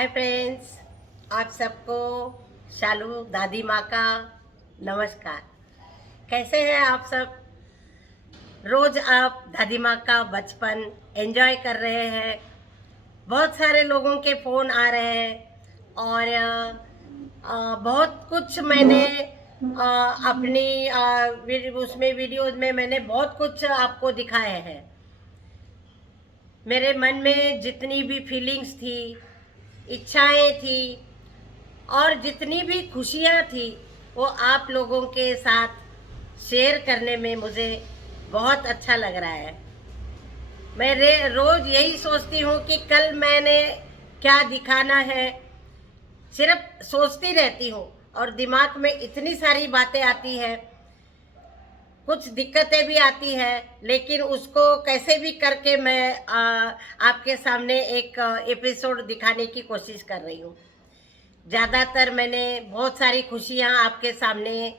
Hi friends, आप सबको शालू दादी माँ का नमस्कार। कैसे हैं आप सब? रोज आप दादी माँ का बचपन एंजॉय कर रहे हैं। बहुत सारे लोगों के फ़ोन आ रहे हैं और बहुत कुछ मैंने अपनी उसमें वीडियोज़ में मैंने बहुत कुछ आपको दिखाए हैं। मेरे मन में जितनी भी फीलिंग्स थी, इच्छाएं थी और जितनी भी खुशियाँ थी, वो आप लोगों के साथ शेयर करने में मुझे बहुत अच्छा लग रहा है। मैं रोज़ यही सोचती हूँ कि कल मैंने क्या दिखाना है, सिर्फ सोचती रहती हूँ और दिमाग में इतनी सारी बातें आती है, कुछ दिक्कतें भी आती है, लेकिन उसको कैसे भी करके मैं आपके सामने एक एपिसोड दिखाने की कोशिश कर रही हूँ। ज़्यादातर मैंने बहुत सारी खुशियाँ आपके सामने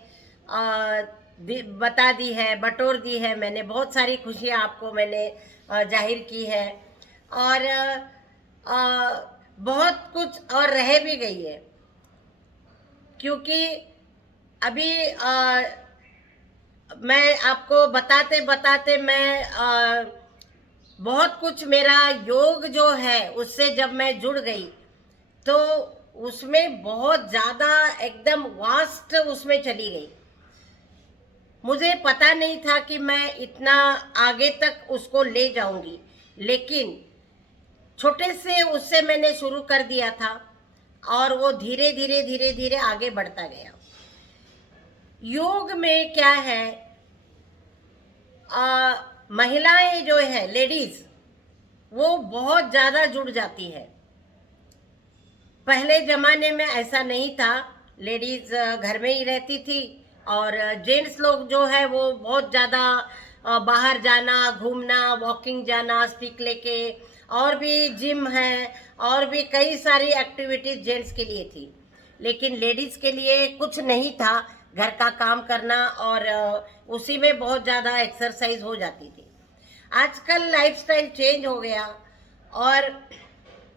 बता दी है, बटोर दी है। मैंने बहुत सारी खुशियाँ आपको मैंने जाहिर की है और बहुत कुछ और रह भी गई है, क्योंकि अभी मैं आपको बताते बताते मैं बहुत कुछ मेरा योग जो है उससे जब मैं जुड़ गई तो उसमें बहुत ज़्यादा एकदम वास्ट उसमें चली गई। मुझे पता नहीं था कि मैं इतना आगे तक उसको ले जाऊंगी, लेकिन छोटे से उससे मैंने शुरू कर दिया था और वो धीरे धीरे धीरे धीरे आगे बढ़ता गया। योग में क्या है, महिलाएं जो है, लेडीज, वो बहुत ज़्यादा जुड़ जाती है। पहले ज़माने में ऐसा नहीं था, लेडीज़ घर में ही रहती थी और जेंट्स लोग जो है वो बहुत ज़्यादा बाहर जाना, घूमना, वॉकिंग जाना, स्टिक लेके, और भी जिम है और भी कई सारी एक्टिविटीज़ जेंट्स के लिए थी, लेकिन लेडीज़ के लिए कुछ नहीं था। घर का काम करना और उसी में बहुत ज़्यादा एक्सरसाइज हो जाती थी। आजकल लाइफस्टाइल चेंज हो गया और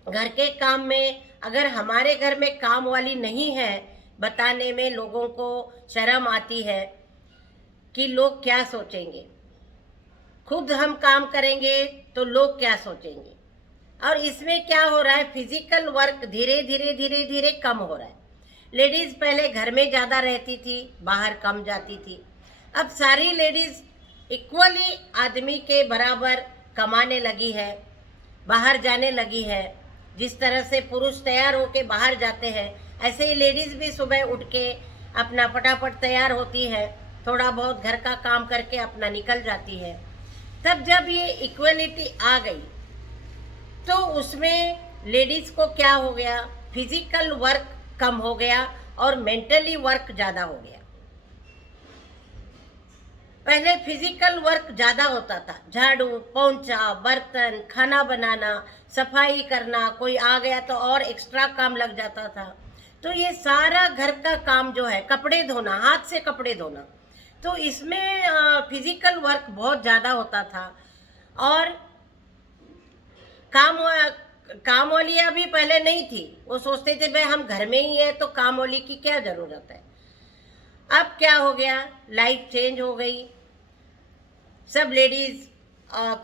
घर के काम में अगर हमारे घर में काम वाली नहीं है, बताने में लोगों को शर्म आती है कि लोग क्या सोचेंगे। खुद हम काम करेंगे तो लोग क्या सोचेंगे। और इसमें क्या हो रहा है, फिजिकल वर्क धीरे धीरे धीरे धीरे कम हो रहा है। लेडीज पहले घर में ज़्यादा रहती थी, बाहर कम जाती थी। अब सारी लेडीज इक्वली आदमी के बराबर कमाने लगी है, बाहर जाने लगी है। जिस तरह से पुरुष तैयार होके बाहर जाते हैं, ऐसे ही लेडीज़ भी सुबह उठ के अपना फटाफट तैयार होती है, थोड़ा बहुत घर का काम करके अपना निकल जाती है। तब जब ये इक्वलिटी आ गई तो उसमें लेडीज़ को क्या हो गया, फिजिकल वर्क कम हो गया और मेंटली वर्क ज़्यादा हो गया। पहले फिजिकल वर्क ज़्यादा होता था, झाड़ू पोंछा, बर्तन, खाना बनाना, सफाई करना, कोई आ गया तो और एक्स्ट्रा काम लग जाता था। तो ये सारा घर का काम जो है, कपड़े धोना, हाथ से कपड़े धोना, तो इसमें फिजिकल वर्क बहुत ज़्यादा होता था। और काम वालियाँ भी पहले नहीं थी, वो सोचते थे भाई हम घर में ही है तो काम वाली की क्या ज़रूरत है। अब क्या हो गया, लाइफ चेंज हो गई, सब लेडीज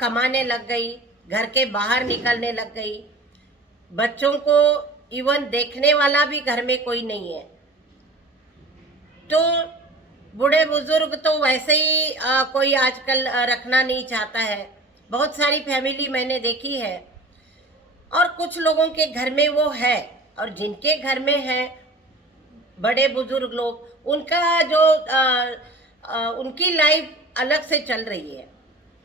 कमाने लग गई, घर के बाहर निकलने लग गई। बच्चों को इवन देखने वाला भी घर में कोई नहीं है, तो बूढ़े बुजुर्ग तो वैसे ही कोई आजकल रखना नहीं चाहता है। बहुत सारी फैमिली मैंने देखी है और कुछ लोगों के घर में वो है, और जिनके घर में है बड़े बुजुर्ग लोग, उनका जो उनकी लाइफ अलग से चल रही है।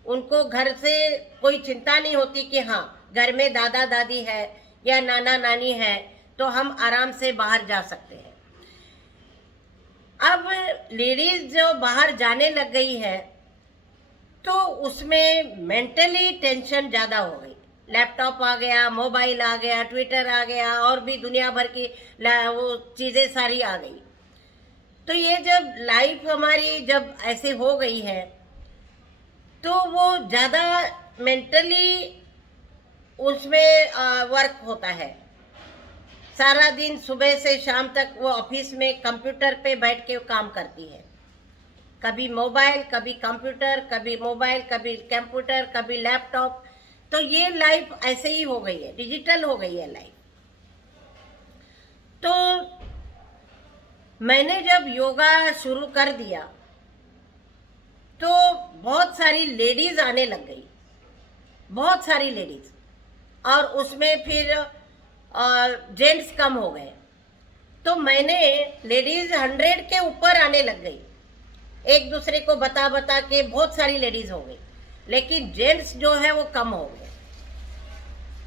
उनको घर से कोई चिंता नहीं होती कि हाँ घर में दादा दादी है या नाना नानी है तो हम आराम से बाहर जा सकते हैं। अब लेडीज जो बाहर जाने लग गई है तो उसमें मेंटली टेंशन ज़्यादा हो गई। लैपटॉप आ गया, मोबाइल आ गया, ट्विटर आ गया और भी दुनिया भर की वो चीज़ें सारी आ गई। तो ये जब लाइफ हमारी जब ऐसे हो गई है तो वो ज़्यादा मेंटली उसमें वर्क होता है। सारा दिन सुबह से शाम तक वो ऑफिस में कंप्यूटर पे बैठ के काम करती है। कभी मोबाइल, कभी कंप्यूटर, कभी मोबाइल, कभी कंप्यूटर, कभी लैपटॉप। तो ये लाइफ ऐसे ही हो गई है, डिजिटल हो गई है लाइफ। तो मैंने जब योगा शुरू कर दिया तो बहुत सारी लेडीज आने लग गई, बहुत सारी लेडीज, और उसमें फिर जेंट्स कम हो गए। तो मैंने लेडीज 100 के ऊपर आने लग गई, एक दूसरे को बता बता के बहुत सारी लेडीज हो गई, लेकिन जेंट्स जो है वो कम हो गए।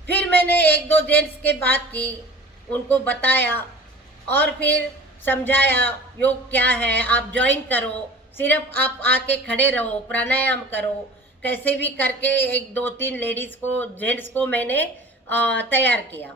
फिर मैंने एक दो जेंट्स के बात की, उनको बताया और फिर समझाया योग क्या है, आप ज्वाइन करो, सिर्फ आप आके खड़े रहो, प्राणायाम करो। कैसे भी करके एक दो तीन लेडीज को, जेंट्स को मैंने तैयार किया।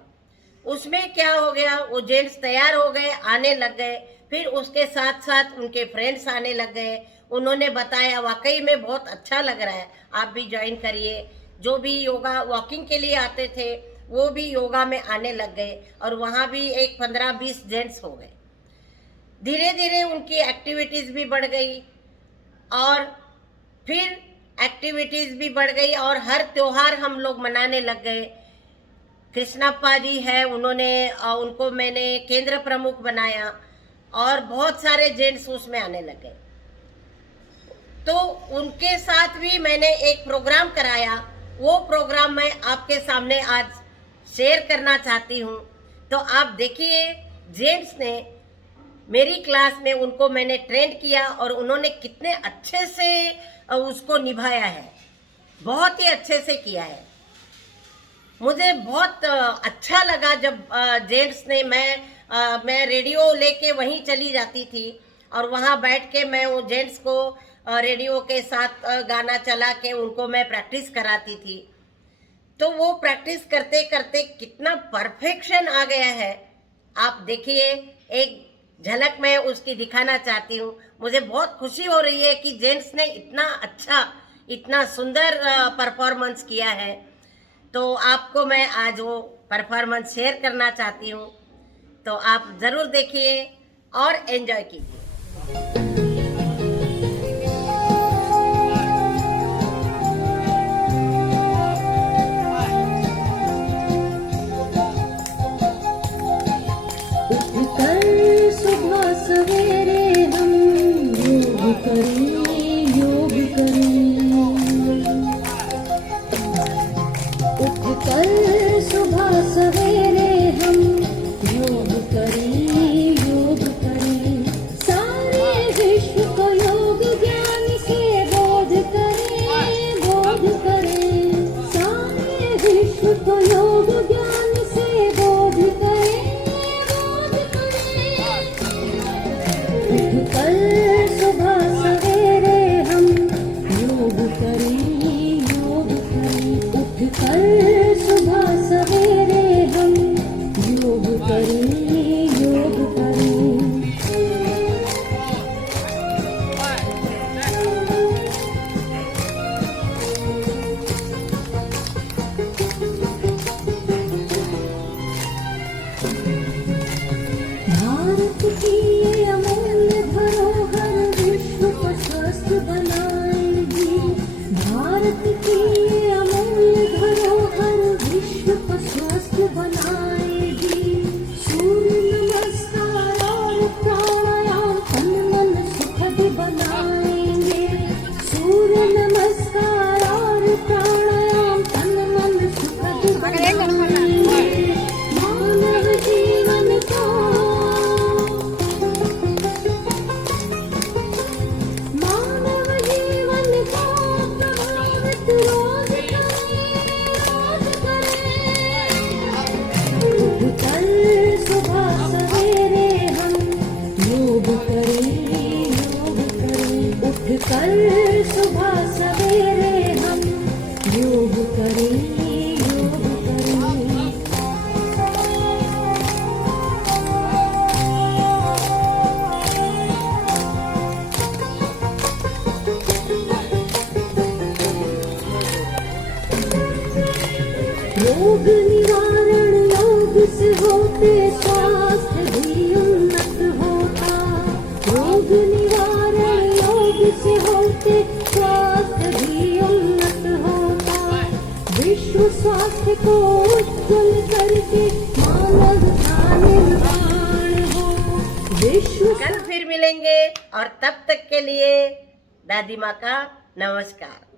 उसमें क्या हो गया, वो जेंट्स तैयार हो गए, आने लग गए। फिर उसके साथ साथ उनके फ्रेंड्स आने लग गए, उन्होंने बताया वाकई में बहुत अच्छा लग रहा है, आप भी ज्वाइन करिए। जो भी योगा वॉकिंग के लिए आते थे वो भी योगा में आने लग गए, और वहाँ भी एक 15-20 जेंट्स हो गए। धीरे धीरे उनकी एक्टिविटीज़ भी बढ़ गई, और फिर एक्टिविटीज़ भी बढ़ गई, और हर त्योहार हम लोग मनाने लग गए। कृष्णप्पा जी है, उनको मैंने केंद्र प्रमुख बनाया, और बहुत सारे जेंट्स उसमें आने लग गए। तो उनके साथ भी मैंने एक प्रोग्राम कराया, वो प्रोग्राम मैं आपके सामने आज शेयर करना चाहती हूँ। तो आप देखिए, जेंट्स ने मेरी क्लास में, उनको मैंने ट्रेन किया और उन्होंने कितने अच्छे से उसको निभाया है, बहुत ही अच्छे से किया है। मुझे बहुत अच्छा लगा जब जेंट्स ने, मैं रेडियो लेके वहीं चली जाती थी, और वहाँ बैठ के मैं वो जेंट्स को रेडियो के साथ गाना चला के उनको मैं प्रैक्टिस कराती थी। तो वो प्रैक्टिस करते करते कितना परफेक्शन आ गया है, आप देखिए। एक झलक मैं उसकी दिखाना चाहती हूँ। मुझे बहुत खुशी हो रही है कि जेंट्स ने इतना अच्छा, इतना सुंदर परफॉर्मेंस किया है। तो आपको मैं आज वो परफॉर्मेंस शेयर करना चाहती हूँ, तो आप ज़रूर देखिए और एंजॉय कीजिए। सवेरे हम योग करें, योग करें। उठकर सुबह सवेरे हम योग करें, योग करें। सारे विश्व को योग ज्ञान से बोध करें, बोध करें। सारे विश्व को योग ज्ञान से बोध करें, बोध करें। कल सुबह सवेरे हम योग करें, योग करें। उठ कल सुबह सवेरे हम योग करें, योग करें। भारत की ये अमूल्य धरोहर विश्व को स्वस्थ बनाएगी। भारत की ये अमूल्य धरोहर विश्व को स्वस्थ बनाएगी। सूर्य नमस्कार और प्राणायाम तन मन सुखद बनाएंगे। सूर्य नमस्कार और प्राणायाम तन मन सुखद बनाएंगे। मानव जी होते स्वास्थ्य भी उन्नत होता, रोग निवारण योग से होते स्वास्थ्य भी उन्नत होता। विश्व स्वास्थ्य को उज्जवल करके मानवता निर्माण हो। विश्व कल फिर मिलेंगे और तब तक के लिए दादी माँ का नमस्कार।